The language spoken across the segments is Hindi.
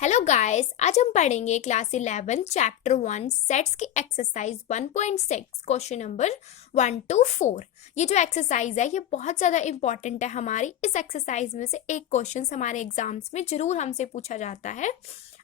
हेलो गाइस, आज हम पढ़ेंगे क्लास 11 चैप्टर 1 सेट्स की एक्सरसाइज 1.6 क्वेश्चन नंबर 1 to 4। ये जो एक्सरसाइज है ये बहुत ज़्यादा इंपॉर्टेंट है हमारी। इस एक्सरसाइज में से एक क्वेश्चन हमारे एग्जाम्स में जरूर हमसे पूछा जाता है।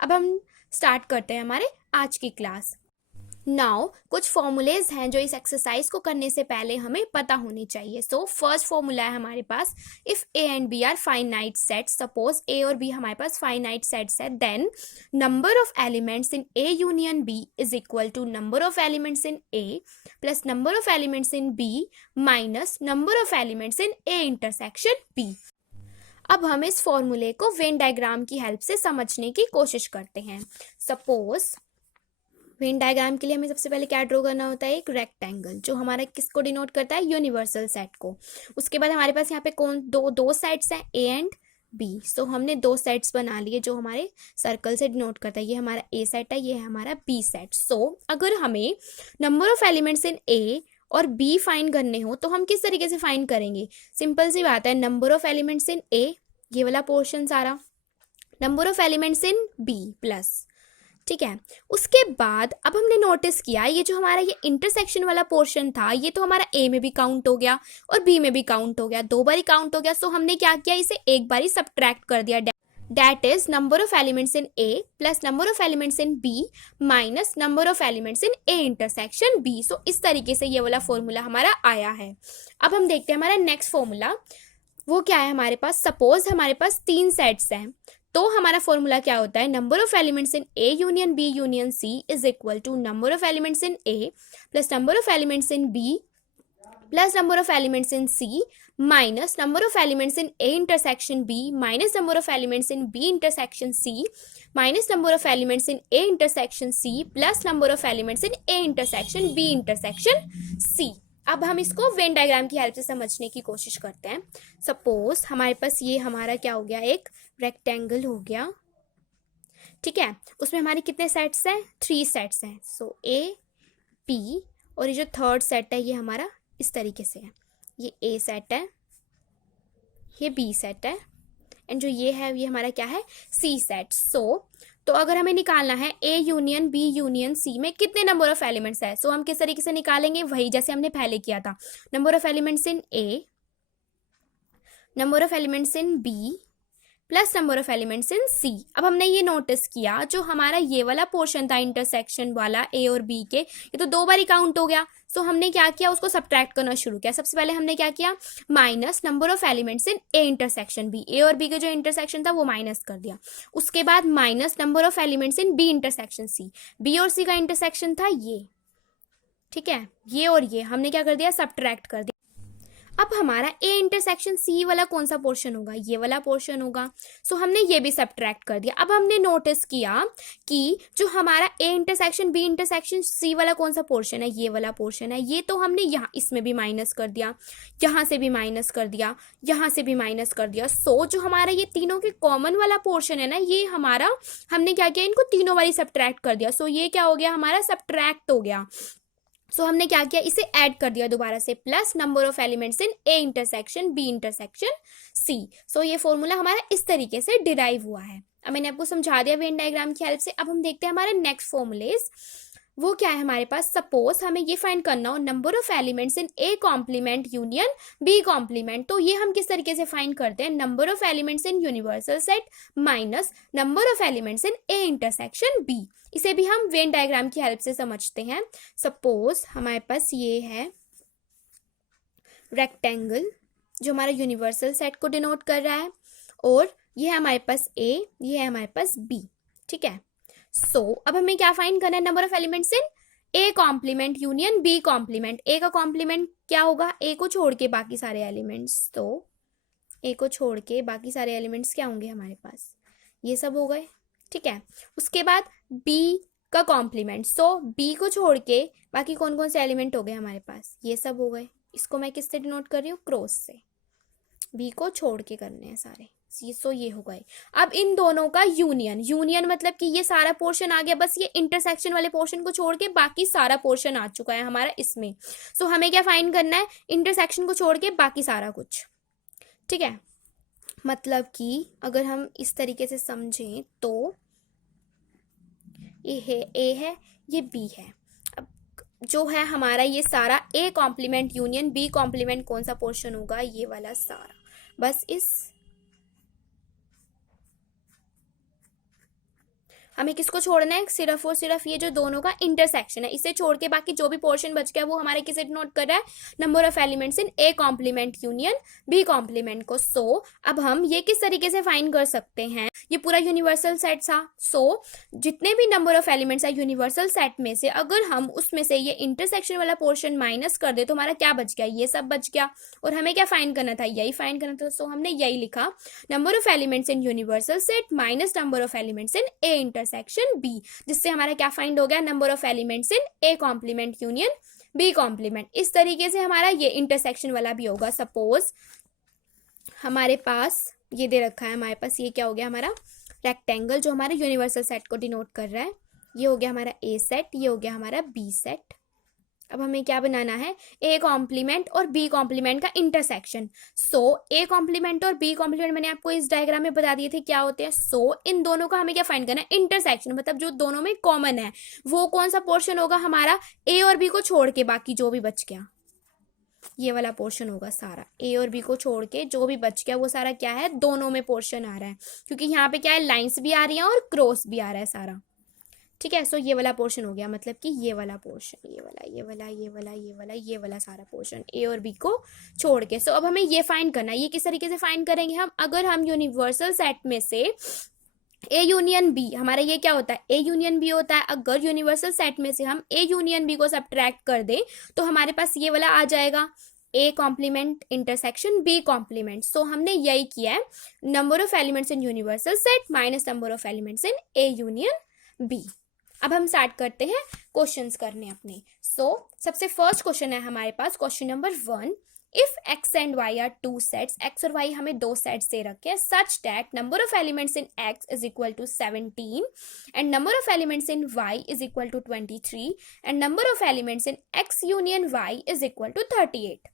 अब हम स्टार्ट करते हैं हमारे आज की क्लास। नाउ कुछ फॉर्मूलेज हैं जो इस एक्सरसाइज को करने से पहले हमें पता होनी चाहिए। सो फर्स्ट फॉर्मूला है हमारे पास, if A and B are finite sets, suppose A और बी हमारे पास फाइनाइट सेट्स है, then number of elements in A union B is equal to number of elements in A plus number of elements in B minus number of elements in A intersection B. अब हम इस फॉर्मूले को वेन डायग्राम की हेल्प से समझने की कोशिश करते हैं। सपोज वेन डायग्राम के लिए हमें सबसे पहले क्या ड्रॉ करना होता है, एक रेक्टेंगल जो हमारा किसको डिनोट करता है, यूनिवर्सल सेट को। उसके बाद हमारे पास यहाँ पे कौन दो साइड्स हैं, ए एंड बी। सो हमने दो सेट्स बना लिए जो हमारे सर्कल से डिनोट करता है। ये हमारा ए सेट है, ये है हमारा बी सेट। सो अगर हमें नंबर ऑफ एलिमेंट्स इन ए और बी फाइंड करने हो तो हम किस तरीके से फाइंड करेंगे, सिंपल सी बात है, number of elements in A, ये वाला पोर्शन सारा, number of elements in B plus, ठीक है। उसके बाद अब हमने नोटिस किया ये जो हमारा ये इंटरसेक्शन वाला पोर्शन था ये तो हमारा ए में भी काउंट हो गया और बी में भी काउंट हो गया, दो बारी काउंट हो गया। सो हमने क्या किया, इसे एक बारी सब्ट्रैक्ट कर दिया। That is number of elements in A plus number of elements in B minus number of elements in A intersection B. So इस तरीके से ये वाला फॉर्मूला हमारा आया है। अब हम देखते हैं हमारा नेक्स्ट फॉर्मूला, वो क्या है हमारे पास। सपोज हमारे पास तीन सेट्स हैं तो हमारा फॉर्मूला क्या होता है, number of elements in A union B union C is equal to number of elements in A plus number of elements in B plus number of elements in C minus number of elements in A intersection B minus number of elements in B intersection C minus number of elements in A intersection C plus number of elements in A intersection B intersection C. अब हम इसको वेन डायग्राम की हेल्प से समझने की कोशिश करते हैं। सपोज हमारे पास ये हमारा क्या हो गया, एक रेक्टेंगल हो गया, ठीक है। उसमें हमारे कितने सेट्स हैं, 3 सेट्स हैं। सो ए बी और ये जो थर्ड सेट है ये हमारा इस तरीके से है, ये ए सेट है, ये बी सेट है एंड जो ये है ये हमारा क्या है, सी सेट। सो तो अगर हमें निकालना है A union B union C में कितने नंबर ऑफ एलिमेंट्स है, सो हम किस तरीके से निकालेंगे, वही जैसे हमने पहले किया था, number of elements in A, number of elements in B plus number of elements in C. अब हमने ये नोटिस किया जो हमारा ये वाला पोर्शन था इंटरसेक्शन वाला ए और बी के, ये तो दो बारी काउंट हो गया। सो हमने क्या किया, उसको सब्ट्रैक्ट करना शुरू किया। सबसे पहले हमने क्या किया, minus number of elements in A intersection B, A और बी के जो इंटरसेक्शन था वो माइनस कर दिया। उसके बाद minus number of elements in B intersection C, B और सी का इंटरसेक्शन था ये, ठीक है, ये और ये हमने क्या कर दिया, सब्ट्रैक्ट कर दिया। अब हमारा ए इंटरसेक्शन सी वाला कौन सा पोर्शन होगा, ये वाला पोर्शन होगा। सो हमने ये भी सब्ट्रैक्ट कर दिया। अब हमने नोटिस किया कि जो हमारा A intersection B intersection C वाला कौन सा पोर्शन है, ये वाला पोर्शन है। ये तो हमने यहाँ इसमें भी माइनस कर दिया, यहाँ से भी माइनस कर दिया, यहाँ से भी माइनस कर दिया। सो जो हमारा ये तीनों के कॉमन वाला पोर्शन है ना, ये हमारा हमने क्या किया, इनको तीनों बारी सब्ट्रैक्ट कर दिया। सो ये क्या हो गया, हमारा सब्ट्रैक्ट हो गया। सो हमने क्या किया, इसे ऐड कर दिया दोबारा से, plus number of elements in A intersection B intersection C. So ये फॉर्मूला हमारा इस तरीके से डिराइव हुआ है। अब मैंने आपको समझा दिया वेन डायग्राम की हेल्प से। अब हम देखते हैं हमारे नेक्स्ट फॉर्मूलेज, वो क्या है हमारे पास। सपोज हमें ये फाइंड करना हो number of elements in A complement union B complement, तो ये हम किस तरीके से फाइंड करते हैं, number of elements in universal set minus number of elements in A intersection B. इसे भी हम वेन डायग्राम की हेल्प से समझते हैं। सपोज हमारे पास ये है रेक्टेंगल जो हमारा यूनिवर्सल सेट को डिनोट कर रहा है और ये है हमारे पास ए, ये है हमारे पास बी, ठीक है। सो अब हमें क्या फाइंड करना है, number of elements in A complement union B complement. A का कॉम्प्लीमेंट क्या होगा, ए को छोड़ के बाकी सारे एलिमेंट्स, तो ए को छोड़ के बाकी सारे एलिमेंट्स क्या होंगे हमारे पास, ये सब हो गए, ठीक है। उसके बाद बी का कॉम्प्लीमेंट, सो बी को छोड़ के बाकी कौन कौन से एलिमेंट हो गए हमारे पास, ये सब हो गए। इसको मैं किससे डिनोट कर रही हूँ, क्रॉस से, बी को छोड़ के करने हैं सारे। सो ये हो गए। अब इन दोनों का यूनियन, यूनियन मतलब कि ये सारा पोर्शन आ गया, बस ये इंटरसेक्शन वाले पोर्शन को छोड़ के बाकी सारा पोर्शन आ चुका है हमारा इसमें। सो हमें क्या फाइंड करना है, इंटरसेक्शन को छोड़ के बाकी सारा कुछ, ठीक है। मतलब कि अगर हम इस तरीके से समझें तो ए है, ये बी है। अब जो है हमारा ये सारा A complement union B complement कौन सा पोर्शन होगा, ये वाला सारा। बस हमें किसको छोड़ना है, सिर्फ और सिर्फ ये जो दोनों का इंटरसेक्शन है, इसे छोड़ के बाकी जो भी पोर्शन बच गया वो हमारे किसे डिनोट कर रहा है, number of elements in A complement union B complement को। सो अब हम ये किस तरीके से फाइंड कर सकते हैं, ये पूरा यूनिवर्सल सेट था। सो जितने भी नंबर ऑफ एलिमेंट्स है यूनिवर्सल सेट में से, अगर हम उसमें से ये इंटरसेक्शन वाला पोर्शन माइनस कर दे तो हमारा क्या बच गया, ये सब बच गया। और हमें क्या फाइंड करना था, यही फाइंड करना था। सो हमने यही लिखा, number of elements in universal set minus number of elements in A intersection B, जिससे हमारा क्या फाइंड हो गया, number of elements in A complement union B complement. इस तरीके से हमारा ये इंटरसेक्शन वाला भी होगा। सपोज हमारे पास ये दे रखा है, हमारे पास ये क्या हो गया, हमारा रेक्टेंगल जो हमारे यूनिवर्सल सेट को डिनोट कर रहा है। ये हो गया हमारा ए सेट, ये हो गया हमारा बी सेट। अब हमें क्या बनाना है, ए कॉम्प्लीमेंट और बी कॉम्प्लीमेंट का इंटरसेक्शन। सो ए कॉम्प्लीमेंट और बी कॉम्प्लीमेंट मैंने आपको इस डायग्राम में बता दिए थे क्या होते हैं। सो इन दोनों का हमें क्या फाइंड करना है, इंटरसेक्शन, मतलब जो दोनों में कॉमन है वो कौन सा पोर्शन होगा हमारा, ए और बी को छोड़ के बाकी जो भी बच गया ये वाला पोर्शन होगा सारा। ए और बी को छोड़ के जो भी बच गया वो सारा क्या है, दोनों में पोर्शन आ रहा है, क्योंकि यहाँ पे क्या है, लाइंस भी आ रही हैं और क्रॉस भी आ रहा है सारा। ठीक है, सो ये वाला पोर्शन हो गया, मतलब कि ये वाला पोर्शन, ये वाला ये वाला ये वाला ये वाला ये वाला सारा पोर्शन ए और बी को छोड़ के। सो अब हमें ये फाइंड करना है। ये किस तरीके से फाइंड करेंगे हम, अगर हम यूनिवर्सल सेट में से ए यूनियन बी, हमारा ये क्या होता है, ए यूनियन बी होता है। अगर यूनिवर्सल सेट में से हम ए यूनियन बी को सब्ट्रैक्ट कर दें तो हमारे पास ये वाला आ जाएगा, A complement intersection B complement. So हमने यही किया है, number of elements in universal set minus number of elements in A union B. अब हम स्टार्ट करते हैं क्वेश्चंस करने अपने। सो सबसे फर्स्ट क्वेश्चन है हमारे पास, question number 1, if x and y are two sets, x और y हमें दो सेट्स दे रखे हैं, such that number of elements in x is equal to 17 and number of elements in y is equal to 23 and number of elements in x union y is equal to 38।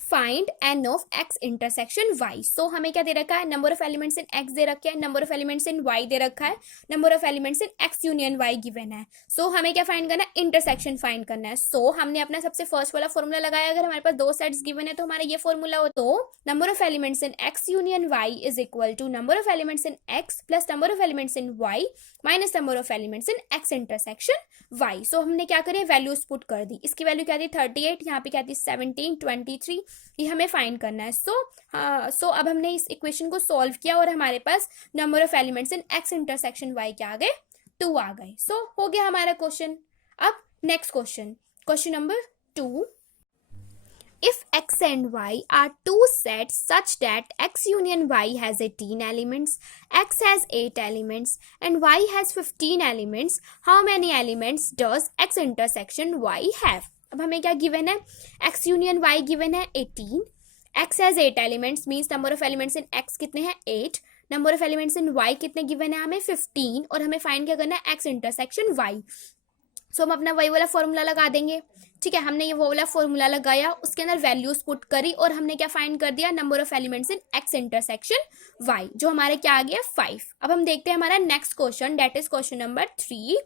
Find N of X intersection Y. So हमें क्या दे रखा है, number of elements in X दे रखे हैं, number of elements in Y दे रखा है, number of elements in X union Y given है। सो हमें क्या फाइंड करना है, इंटरसेक्शन फाइंड करना है। सो हमने अपना सबसे फर्स्ट वाला फॉर्मूला लगाया, अगर हमारे पास दो सेट्स गिवन है तो हमारा ये फॉर्मूला हो, तो number of elements in X union Y is equal to number of elements in X plus number of elements in Y minus number of elements in X intersection Y. So हमने क्या करें, वैल्यूज पुट कर दी। इसकी वैल्यू क्या थी 38, यहाँ पे क्या थी 17, 23, ये हमें फाइंड करना है। सो अब हमने इस इक्वेशन को सॉल्व किया और हमारे पास number of elements in X intersection Y क्या आ गए, 2 आ गए। सो हो गया हमारा क्वेश्चन। अब next question, question number 2, if x and y are two sets such that x union y has 18 elements, x has 8 elements and y has 15 elements, how many elements does x intersection y have? अब हमें क्या गिवन है, x union y गिवन है 18, x has 8 elements means number of elements in x कितने हैं 8, number of elements in y कितने गिवन है हमें 15, और हमें फाइंड क्या करना है, x intersection y। सो हम अपना वही वाला फॉर्मूला लगा देंगे। ठीक है, हमने ये वो वाला फॉर्मूला लगाया, उसके अंदर वैल्यूज पुट करी और हमने क्या फाइंड कर दिया, number of elements in X intersection Y, जो हमारे क्या आ गया 5। अब हम देखते हैं हमारा next question, that is question number 3,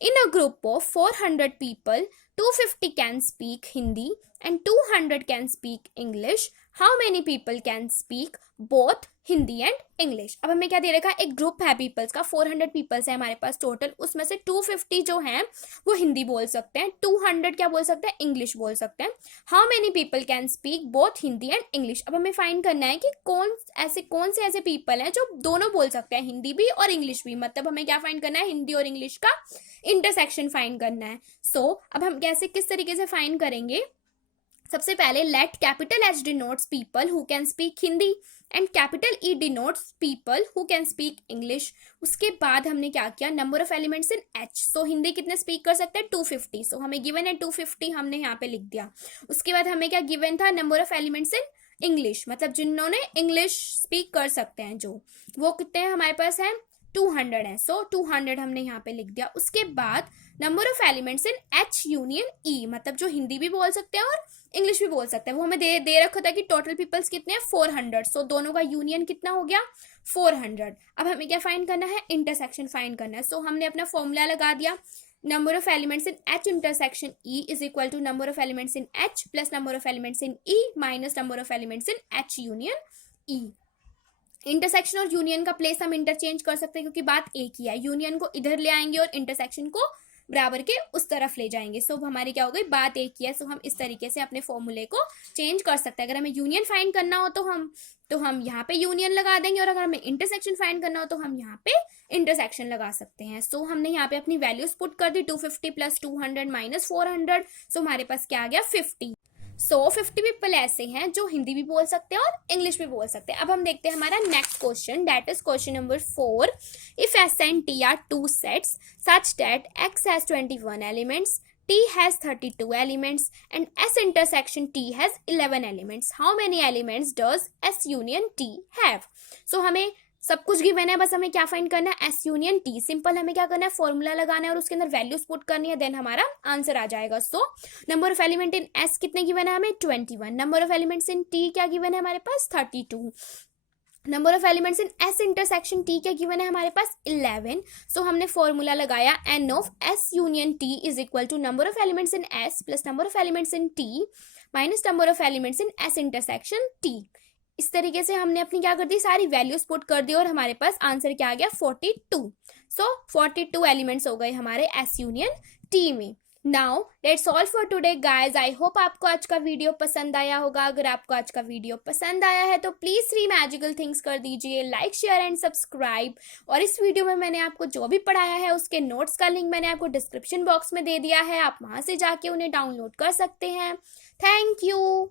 in a group of 400 people 250 can speak Hindi and 200 can speak English, how many people can speak both Hindi and English. अब हमें क्या दे रखा है, एक ग्रुप है पीपल्स का, 400 पीपल्स है हमारे पास टोटल, उसमें से 250 जो हैं वो हिंदी बोल सकते हैं, 200 क्या बोल सकते हैं, इंग्लिश बोल सकते हैं। How many people can speak both Hindi and English. अब हमें फाइंड करना है कि कौन से ऐसे पीपल हैं जो दोनों बोल सकते हैं, हिंदी भी और इंग्लिश भी। मतलब हमें क्या फाइंड करना है, हिंदी और इंग्लिश का इंटरसेक्शन फाइंड करना है। सो अब हम कैसे किस तरीके से फाइंड करेंगे, सबसे पहले let capital H denotes people who can speak Hindi and capital E denotes people who can speak English. उसके बाद हमने क्या किया, number of elements in H। सो हिंदी कितने स्पीक कर सकते हैं 250, सो हमें गिवन है 250, हमने यहाँ पे लिख दिया। उसके बाद हमें क्या गिवन था, number of elements in English, मतलब जिन्होंने इंग्लिश स्पीक कर सकते हैं जो, वो कितने हैं हमारे पास है 200 है, सो 200 हमने यहाँ पे लिख दिया। उसके बाद number of elements in H union E, मतलब जो हिंदी भी बोल सकते हैं और इंग्लिश भी बोल सकते हैं, वो हमें दे रखा था कि टोटल पीपल्स कितने हैं 400, सो दोनों का यूनियन कितना हो गया 400। अब हमें क्या फाइंड करना है, इंटरसेक्शन फाइंड करना है। सो हमने अपना फॉर्मूला लगा दिया, number of elements in H intersection E is equal to number of elements in H plus number of elements in E minus number of elements in H union E। Intersection और यूनियन का प्लेस हम इंटरचेंज कर सकते हैं क्योंकि बात एक ही है, यूनियन को इधर ले आएंगे और इंटरसेक्शन को बराबर के उस तरफ ले जाएंगे। सो हमारी क्या हो गई, बात एक ही है। सो हम इस तरीके से अपने फॉर्मूले को चेंज कर सकते हैं। अगर हमें यूनियन फाइंड करना हो तो हम यहाँ पे यूनियन लगा देंगे, और अगर हमें इंटरसेक्शन फाइंड करना हो तो हम यहाँ पे इंटरसेक्शन लगा सकते हैं। सो हमने यहाँ पे अपनी वैल्यूज पुट कर दी, 250 प्लस 200 माइनस 400। सो हमारे पास क्या आ गया 50। सो 50 पीपल ऐसे हैं जो हिंदी भी बोल सकते हैं और इंग्लिश भी बोल सकते हैं। अब हम देखते हैं हमारा next question, that is question number 4। If S and T are two sets such that X has 21 elements, T has 32 elements and S intersection T has 11 elements. How many elements does S union T have? So हमें सब कुछ गिवन है, बस हमें क्या फाइंड करना है, S यूनियन T। सिंपल हमें क्या करना है, फॉर्मूला लगाना है और उसके अंदर वैल्यूज पुट करनी है, देन हमारा आंसर आ जाएगा। So number of element in S कितने गिवन है हमें 21, number of elements in T क्या गिवन है हमारे पास 32, number of elements in S intersection T क्या गिवन है हमारे पास 11। सो हमने फॉर्मूला लगाया N of S union T is equal to number of elements in S plus number of elements in T minus number of elements in S intersection T। इस तरीके से हमने अपनी क्या कर दी, सारी वैल्यूज पुट कर दी और हमारे पास आंसर क्या आ गया 42। सो 42 एलिमेंट्स हो गए हमारे S यूनियन T में। Now that's all for today guys. I hope आपको आज का वीडियो पसंद आया होगा। अगर आपको आज का वीडियो पसंद आया है तो प्लीज 3 मैजिकल थिंग्स कर दीजिए, लाइक शेयर एंड सब्सक्राइब। और इस वीडियो में मैंने आपको जो भी पढ़ाया है उसके नोट्स का लिंक मैंने आपको डिस्क्रिप्शन बॉक्स में दे दिया है, आप वहां से जाके उन्हें डाउनलोड कर सकते हैं। Thank you.